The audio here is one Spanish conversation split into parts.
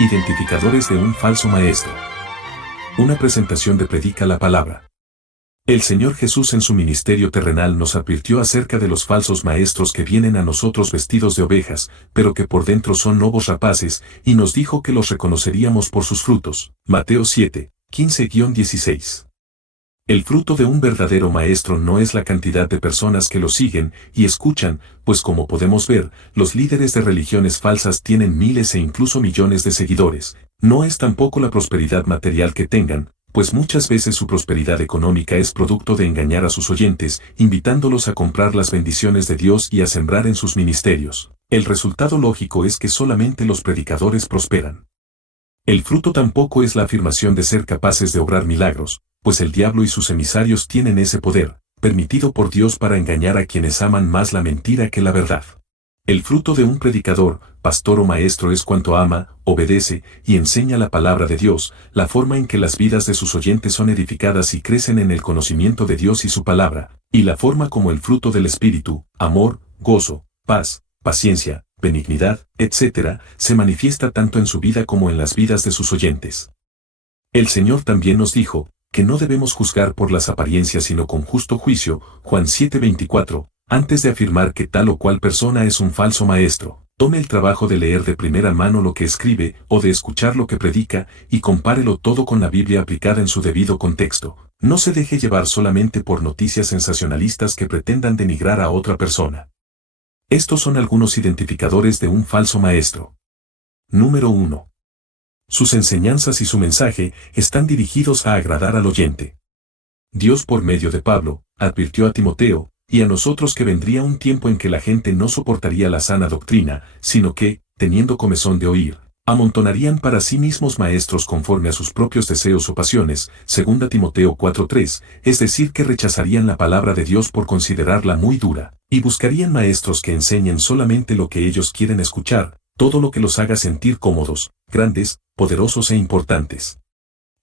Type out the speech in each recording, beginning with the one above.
Identificadores de un falso maestro. Una presentación de Predica la Palabra. El Señor Jesús en su ministerio terrenal nos advirtió acerca de los falsos maestros que vienen a nosotros vestidos de ovejas, pero que por dentro son lobos rapaces, y nos dijo que los reconoceríamos por sus frutos. Mateo 7, 15-16. El fruto de un verdadero maestro no es la cantidad de personas que lo siguen y escuchan, pues como podemos ver, los líderes de religiones falsas tienen miles e incluso millones de seguidores. No es tampoco la prosperidad material que tengan, pues muchas veces su prosperidad económica es producto de engañar a sus oyentes, invitándolos a comprar las bendiciones de Dios y a sembrar en sus ministerios. El resultado lógico es que solamente los predicadores prosperan. El fruto tampoco es la afirmación de ser capaces de obrar milagros, pues el diablo y sus emisarios tienen ese poder, permitido por Dios para engañar a quienes aman más la mentira que la verdad. El fruto de un predicador, pastor o maestro es cuanto ama, obedece y enseña la palabra de Dios, la forma en que las vidas de sus oyentes son edificadas y crecen en el conocimiento de Dios y su palabra, y la forma como el fruto del Espíritu, amor, gozo, paz, paciencia, benignidad, etc., se manifiesta tanto en su vida como en las vidas de sus oyentes. El Señor también nos dijo que no debemos juzgar por las apariencias sino con justo juicio, Juan 7:24, antes de afirmar que tal o cual persona es un falso maestro. Tome el trabajo de leer de primera mano lo que escribe o de escuchar lo que predica y compárelo todo con la Biblia aplicada en su debido contexto. No se deje llevar solamente por noticias sensacionalistas que pretendan denigrar a otra persona. Estos son algunos identificadores de un falso maestro. Número 1. Sus enseñanzas y su mensaje están dirigidos a agradar al oyente. Dios por medio de Pablo, advirtió a Timoteo, y a nosotros que vendría un tiempo en que la gente no soportaría la sana doctrina, sino que, teniendo comezón de oír, amontonarían para sí mismos maestros conforme a sus propios deseos o pasiones, 2 Timoteo 4:3, es decir que rechazarían la palabra de Dios por considerarla muy dura, y buscarían maestros que enseñen solamente lo que ellos quieren escuchar, todo lo que los haga sentir cómodos, grandes, poderosos e importantes.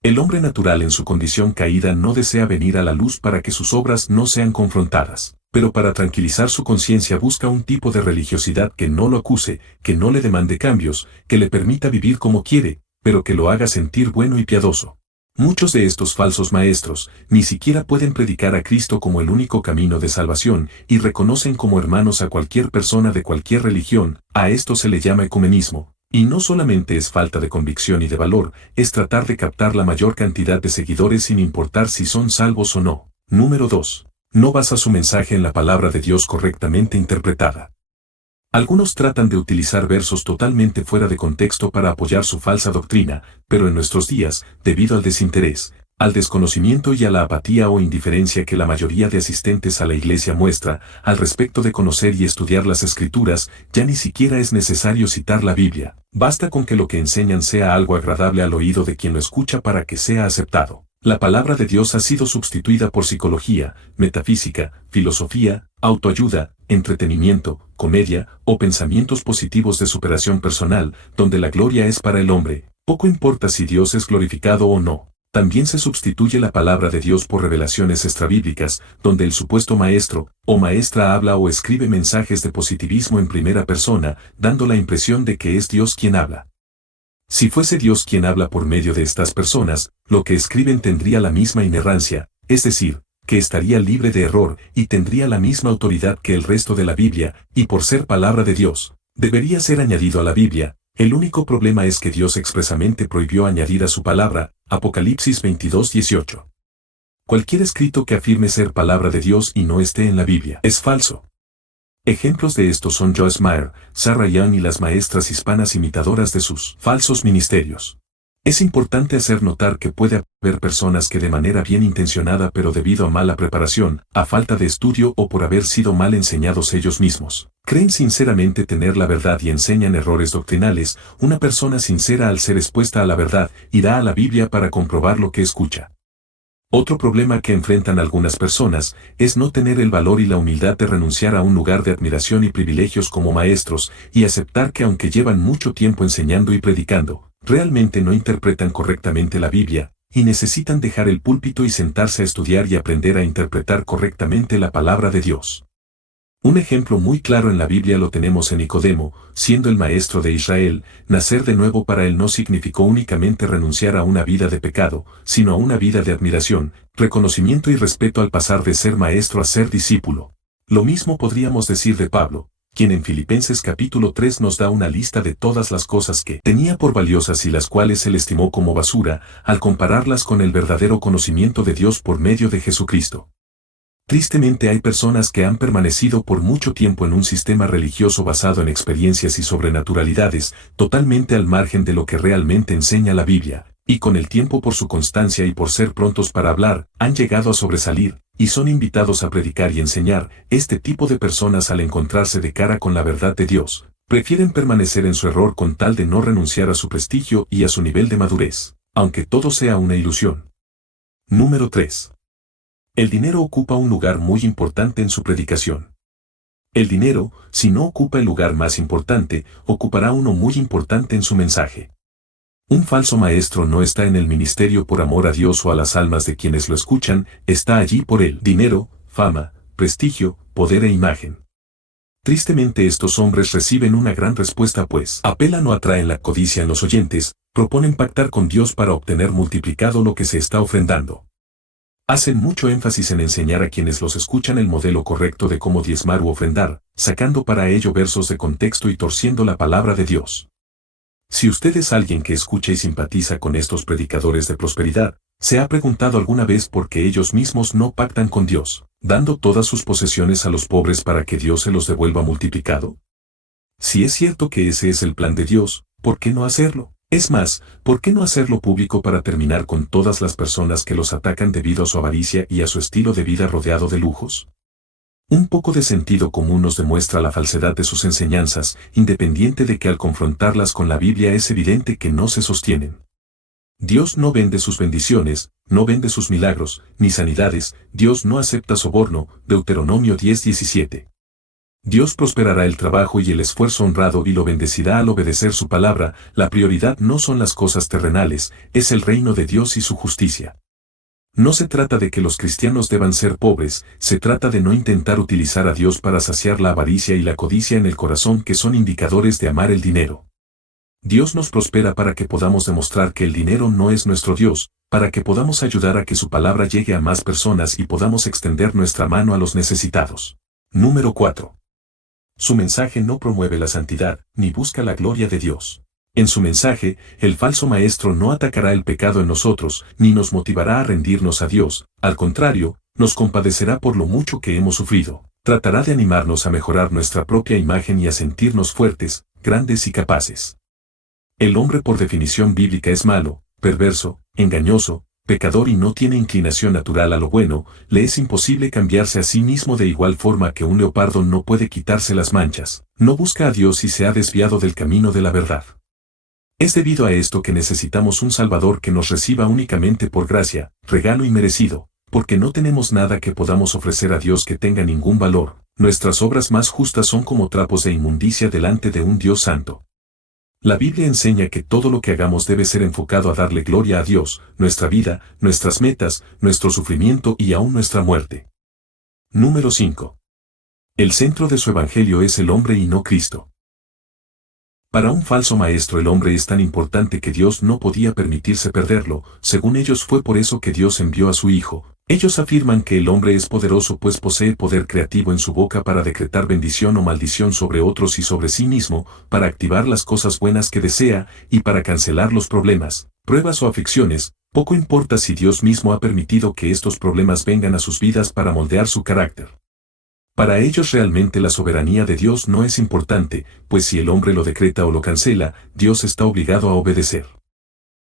El hombre natural en su condición caída no desea venir a la luz para que sus obras no sean confrontadas, pero para tranquilizar su conciencia busca un tipo de religiosidad que no lo acuse, que no le demande cambios, que le permita vivir como quiere, pero que lo haga sentir bueno y piadoso. Muchos de estos falsos maestros ni siquiera pueden predicar a Cristo como el único camino de salvación y reconocen como hermanos a cualquier persona de cualquier religión. A esto se le llama ecumenismo. Y no solamente es falta de convicción y de valor, es tratar de captar la mayor cantidad de seguidores sin importar si son salvos o no. Número 2. No basa su mensaje en la palabra de Dios correctamente interpretada. Algunos tratan de utilizar versos totalmente fuera de contexto para apoyar su falsa doctrina, pero en nuestros días, debido al desinterés, al desconocimiento y a la apatía o indiferencia que la mayoría de asistentes a la iglesia muestra al respecto de conocer y estudiar las Escrituras, ya ni siquiera es necesario citar la Biblia. Basta con que lo que enseñan sea algo agradable al oído de quien lo escucha para que sea aceptado. La palabra de Dios ha sido sustituida por psicología, metafísica, filosofía, autoayuda, entretenimiento, comedia o pensamientos positivos de superación personal, donde la gloria es para el hombre. Poco importa si Dios es glorificado o no. También se sustituye la palabra de Dios por revelaciones extrabíblicas, donde el supuesto maestro o maestra habla o escribe mensajes de positivismo en primera persona, dando la impresión de que es Dios quien habla. Si fuese Dios quien habla por medio de estas personas, lo que escriben tendría la misma inerrancia, es decir, que estaría libre de error y tendría la misma autoridad que el resto de la Biblia, y por ser palabra de Dios, debería ser añadido a la Biblia. El único problema es que Dios expresamente prohibió añadir a su palabra, Apocalipsis 22:18. Cualquier escrito que afirme ser palabra de Dios y no esté en la Biblia es falso. Ejemplos de esto son Joyce Meyer, Sarah Young y las maestras hispanas imitadoras de sus falsos ministerios. Es importante hacer notar que puede haber personas que de manera bien intencionada pero debido a mala preparación, a falta de estudio o por haber sido mal enseñados ellos mismos, creen sinceramente tener la verdad y enseñan errores doctrinales. Una persona sincera al ser expuesta a la verdad irá a la Biblia para comprobar lo que escucha. Otro problema que enfrentan algunas personas es no tener el valor y la humildad de renunciar a un lugar de admiración y privilegios como maestros y aceptar que aunque llevan mucho tiempo enseñando y predicando, realmente no interpretan correctamente la Biblia, y necesitan dejar el púlpito y sentarse a estudiar y aprender a interpretar correctamente la palabra de Dios. Un ejemplo muy claro en la Biblia lo tenemos en Nicodemo, siendo el maestro de Israel. Nacer de nuevo para él no significó únicamente renunciar a una vida de pecado, sino a una vida de admiración, reconocimiento y respeto al pasar de ser maestro a ser discípulo. Lo mismo podríamos decir de Pablo, quien en Filipenses capítulo 3 nos da una lista de todas las cosas que tenía por valiosas y las cuales él estimó como basura, al compararlas con el verdadero conocimiento de Dios por medio de Jesucristo. Tristemente hay personas que han permanecido por mucho tiempo en un sistema religioso basado en experiencias y sobrenaturalidades, totalmente al margen de lo que realmente enseña la Biblia, y con el tiempo por su constancia y por ser prontos para hablar, han llegado a sobresalir, y son invitados a predicar y enseñar. Este tipo de personas, al encontrarse de cara con la verdad de Dios, prefieren permanecer en su error con tal de no renunciar a su prestigio y a su nivel de madurez, aunque todo sea una ilusión. Número 3. El dinero ocupa un lugar muy importante en su predicación. El dinero, si no ocupa el lugar más importante, ocupará uno muy importante en su mensaje. Un falso maestro no está en el ministerio por amor a Dios o a las almas de quienes lo escuchan, está allí por el dinero, fama, prestigio, poder e imagen. Tristemente estos hombres reciben una gran respuesta, pues apelan o atraen la codicia en los oyentes, proponen pactar con Dios para obtener multiplicado lo que se está ofrendando. Hacen mucho énfasis en enseñar a quienes los escuchan el modelo correcto de cómo diezmar u ofrendar, sacando para ello versos de contexto y torciendo la palabra de Dios. Si usted es alguien que escucha y simpatiza con estos predicadores de prosperidad, ¿se ha preguntado alguna vez por qué ellos mismos no pactan con Dios, dando todas sus posesiones a los pobres para que Dios se los devuelva multiplicado? Si es cierto que ese es el plan de Dios, ¿por qué no hacerlo? Es más, ¿por qué no hacerlo público para terminar con todas las personas que los atacan debido a su avaricia y a su estilo de vida rodeado de lujos? Un poco de sentido común nos demuestra la falsedad de sus enseñanzas, independiente de que al confrontarlas con la Biblia es evidente que no se sostienen. Dios no vende sus bendiciones, no vende sus milagros, ni sanidades. Dios no acepta soborno, Deuteronomio 10:17. Dios prosperará el trabajo y el esfuerzo honrado y lo bendecirá al obedecer su palabra. La prioridad no son las cosas terrenales, es el reino de Dios y su justicia. No se trata de que los cristianos deban ser pobres, se trata de no intentar utilizar a Dios para saciar la avaricia y la codicia en el corazón, que son indicadores de amar el dinero. Dios nos prospera para que podamos demostrar que el dinero no es nuestro Dios, para que podamos ayudar a que su palabra llegue a más personas y podamos extender nuestra mano a los necesitados. Número 4. Su mensaje no promueve la santidad, ni busca la gloria de Dios. En su mensaje, el falso maestro no atacará el pecado en nosotros, ni nos motivará a rendirnos a Dios. Al contrario, nos compadecerá por lo mucho que hemos sufrido. Tratará de animarnos a mejorar nuestra propia imagen y a sentirnos fuertes, grandes y capaces. El hombre por definición bíblica es malo, perverso, engañoso, pecador y no tiene inclinación natural a lo bueno. Le es imposible cambiarse a sí mismo de igual forma que un leopardo no puede quitarse las manchas. No busca a Dios y se ha desviado del camino de la verdad. Es debido a esto que necesitamos un Salvador que nos reciba únicamente por gracia, regalo y merecido, porque no tenemos nada que podamos ofrecer a Dios que tenga ningún valor. Nuestras obras más justas son como trapos de inmundicia delante de un Dios santo. La Biblia enseña que todo lo que hagamos debe ser enfocado a darle gloria a Dios, nuestra vida, nuestras metas, nuestro sufrimiento y aún nuestra muerte. Número 5. El centro de su evangelio es el hombre y no Cristo. Para un falso maestro el hombre es tan importante que Dios no podía permitirse perderlo. Según ellos, fue por eso que Dios envió a su Hijo. Ellos afirman que el hombre es poderoso pues posee poder creativo en su boca para decretar bendición o maldición sobre otros y sobre sí mismo, para activar las cosas buenas que desea, y para cancelar los problemas, pruebas o aflicciones. Poco importa si Dios mismo ha permitido que estos problemas vengan a sus vidas para moldear su carácter. Para ellos realmente la soberanía de Dios no es importante, pues si el hombre lo decreta o lo cancela, Dios está obligado a obedecer.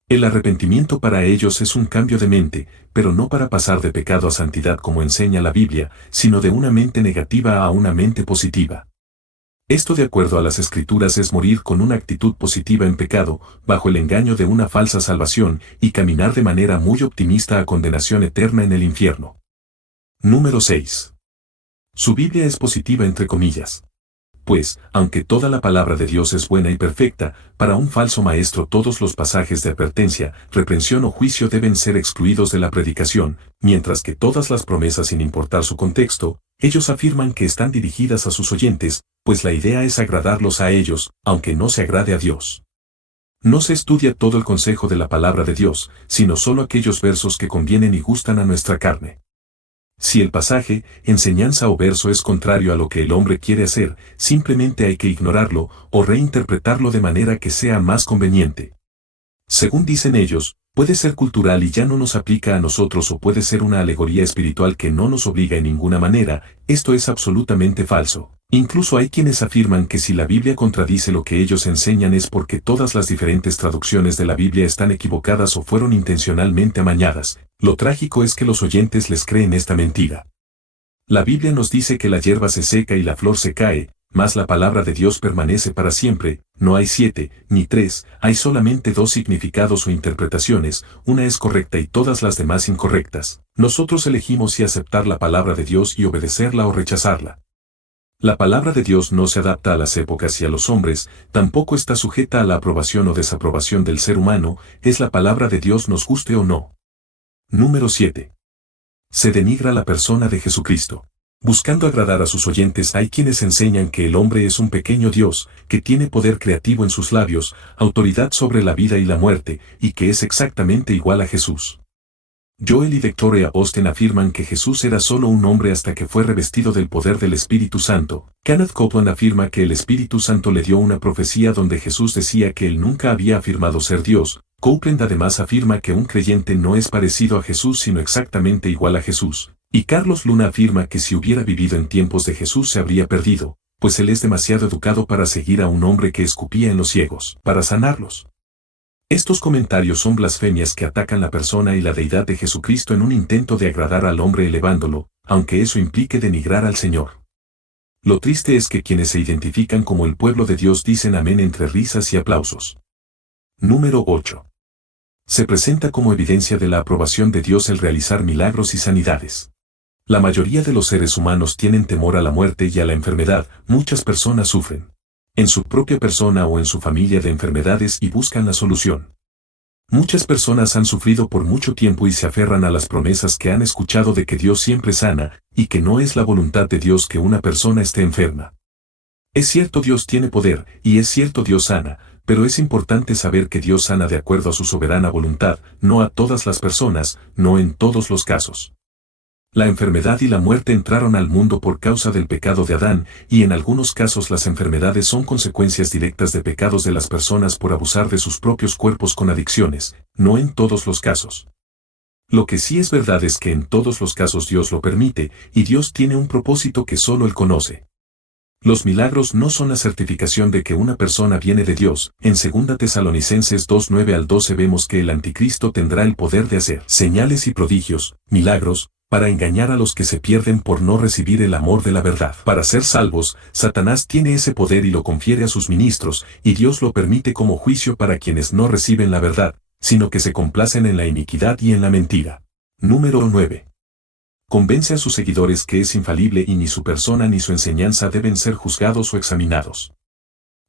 El arrepentimiento para ellos es un cambio de mente, pero no para pasar de pecado a santidad como enseña la Biblia, sino de una mente negativa a una mente positiva. Esto, de acuerdo a las Escrituras, es morir con una actitud positiva en pecado, bajo el engaño de una falsa salvación, y caminar de manera muy optimista a condenación eterna en el infierno. Número 6. Su Biblia es positiva entre comillas. Pues, aunque toda la palabra de Dios es buena y perfecta, para un falso maestro todos los pasajes de advertencia, reprensión o juicio deben ser excluidos de la predicación, mientras que todas las promesas sin importar su contexto, ellos afirman que están dirigidas a sus oyentes, pues la idea es agradarlos a ellos, aunque no se agrade a Dios. No se estudia todo el consejo de la palabra de Dios, sino solo aquellos versos que convienen y gustan a nuestra carne. Si el pasaje, enseñanza o verso es contrario a lo que el hombre quiere hacer, simplemente hay que ignorarlo o reinterpretarlo de manera que sea más conveniente. Según dicen ellos, puede ser cultural y ya no nos aplica a nosotros o puede ser una alegoría espiritual que no nos obliga en ninguna manera. Esto es absolutamente falso. Incluso hay quienes afirman que si la Biblia contradice lo que ellos enseñan es porque todas las diferentes traducciones de la Biblia están equivocadas o fueron intencionalmente amañadas. Lo trágico es que los oyentes les creen esta mentira. La Biblia nos dice que la hierba se seca y la flor se cae, mas la palabra de Dios permanece para siempre. No hay 7, ni 3, hay solamente 2 significados o interpretaciones, una es correcta y todas las demás incorrectas. Nosotros elegimos si aceptar la palabra de Dios y obedecerla o rechazarla. La palabra de Dios no se adapta a las épocas y a los hombres, tampoco está sujeta a la aprobación o desaprobación del ser humano, es la palabra de Dios nos guste o no. Número 7. Se denigra la persona de Jesucristo. Buscando agradar a sus oyentes hay quienes enseñan que el hombre es un pequeño Dios, que tiene poder creativo en sus labios, autoridad sobre la vida y la muerte, y que es exactamente igual a Jesús. Joel y Victoria Austin afirman que Jesús era solo un hombre hasta que fue revestido del poder del Espíritu Santo. Kenneth Copeland afirma que el Espíritu Santo le dio una profecía donde Jesús decía que él nunca había afirmado ser Dios. Copeland además afirma que un creyente no es parecido a Jesús sino exactamente igual a Jesús. Y Carlos Luna afirma que si hubiera vivido en tiempos de Jesús se habría perdido, pues él es demasiado educado para seguir a un hombre que escupía en los ciegos, para sanarlos. Estos comentarios son blasfemias que atacan la persona y la deidad de Jesucristo en un intento de agradar al hombre elevándolo, aunque eso implique denigrar al Señor. Lo triste es que quienes se identifican como el pueblo de Dios dicen amén entre risas y aplausos. Número 8. Se presenta como evidencia de la aprobación de Dios el realizar milagros y sanidades. La mayoría de los seres humanos tienen temor a la muerte y a la enfermedad, muchas personas sufren en su propia persona o en su familia de enfermedades y buscan la solución. Muchas personas han sufrido por mucho tiempo y se aferran a las promesas que han escuchado de que Dios siempre sana, y que no es la voluntad de Dios que una persona esté enferma. Es cierto Dios tiene poder, y es cierto Dios sana, pero es importante saber que Dios sana de acuerdo a su soberana voluntad, no a todas las personas, no en todos los casos. La enfermedad y la muerte entraron al mundo por causa del pecado de Adán, y en algunos casos las enfermedades son consecuencias directas de pecados de las personas por abusar de sus propios cuerpos con adicciones, no en todos los casos. Lo que sí es verdad es que en todos los casos Dios lo permite, y Dios tiene un propósito que solo Él conoce. Los milagros no son la certificación de que una persona viene de Dios. En 2 Tesalonicenses 2:9 al 12 vemos que el anticristo tendrá el poder de hacer señales y prodigios, milagros, para engañar a los que se pierden por no recibir el amor de la verdad. Para ser salvos, Satanás tiene ese poder y lo confiere a sus ministros, y Dios lo permite como juicio para quienes no reciben la verdad, sino que se complacen en la iniquidad y en la mentira. Número 9. Convence a sus seguidores que es infalible y ni su persona ni su enseñanza deben ser juzgados o examinados.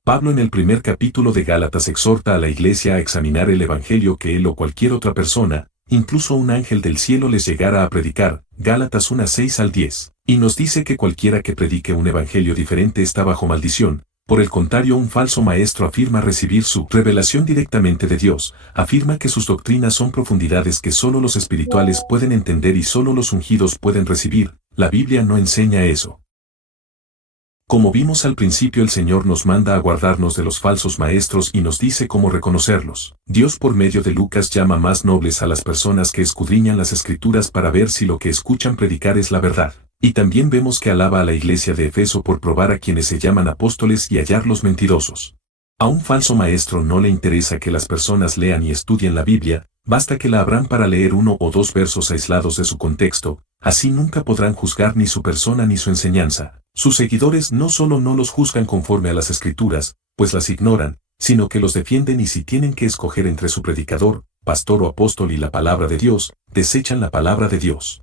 Pablo en el primer capítulo de Gálatas exhorta a la iglesia a examinar el evangelio que él o cualquier otra persona, incluso un ángel del cielo les llegara a predicar, Gálatas 1:6 al 10, y nos dice que cualquiera que predique un evangelio diferente está bajo maldición. Por el contrario, un falso maestro afirma recibir su revelación directamente de Dios, afirma que sus doctrinas son profundidades que solo los espirituales pueden entender y solo los ungidos pueden recibir. La Biblia no enseña eso. Como vimos al principio, el Señor nos manda a guardarnos de los falsos maestros y nos dice cómo reconocerlos. Dios por medio de Lucas llama más nobles a las personas que escudriñan las Escrituras para ver si lo que escuchan predicar es la verdad. Y también vemos que alaba a la iglesia de Efeso por probar a quienes se llaman apóstoles y hallarlos mentirosos. A un falso maestro no le interesa que las personas lean y estudien la Biblia, basta que la abran para leer 1 o 2 versos aislados de su contexto, así nunca podrán juzgar ni su persona ni su enseñanza. Sus seguidores no solo no los juzgan conforme a las Escrituras, pues las ignoran, sino que los defienden y si tienen que escoger entre su predicador, pastor o apóstol y la palabra de Dios, desechan la palabra de Dios.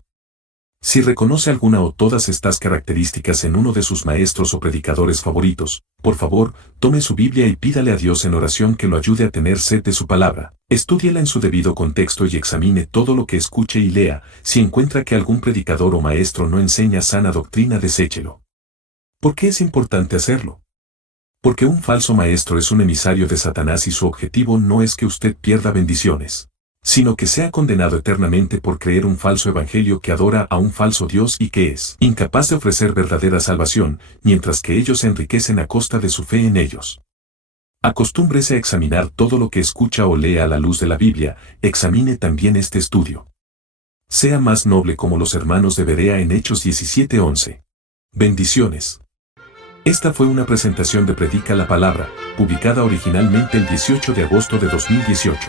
Si reconoce alguna o todas estas características en uno de sus maestros o predicadores favoritos, por favor, tome su Biblia y pídale a Dios en oración que lo ayude a tener sed de su palabra. Estúdiela en su debido contexto y examine todo lo que escuche y lea. Si encuentra que algún predicador o maestro no enseña sana doctrina, deséchelo. ¿Por qué es importante hacerlo? Porque un falso maestro es un emisario de Satanás y su objetivo no es que usted pierda bendiciones, sino que sea condenado eternamente por creer un falso evangelio que adora a un falso Dios y que es incapaz de ofrecer verdadera salvación, mientras que ellos se enriquecen a costa de su fe en ellos. Acostúmbrese a examinar todo lo que escucha o lea a la luz de la Biblia. Examine también este estudio. Sea más noble como los hermanos de Berea en Hechos 17:11. Bendiciones. Esta fue una presentación de Predica la Palabra, publicada originalmente el 18 de agosto de 2018.